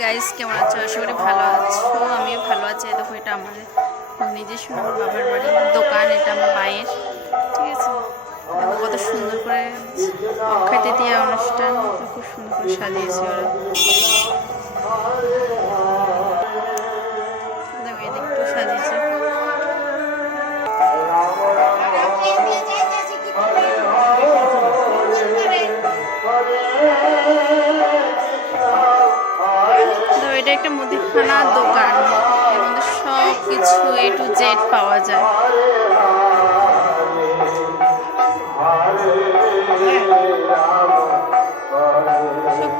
Guys, কেমন আছো? আশা করি ভালো আছো। আমিও ভালো আছি। দেখো, এটা আমাদের নিজস্ব আমার বাবার বাড়ির দোকান। এটা আমার মায়ের, ঠিক আছে। দেখো কত সুন্দর করে অক্ষয় তৃতীয়া অনুষ্ঠান খুব সুন্দর করে সাজিয়েছে ওরা। দেখো এদিক একটু সাজিয়েছে। এটা একটা মুদিখানার দোকান, এর মধ্যে সব কিছু A to Z পাওয়া যায়। সব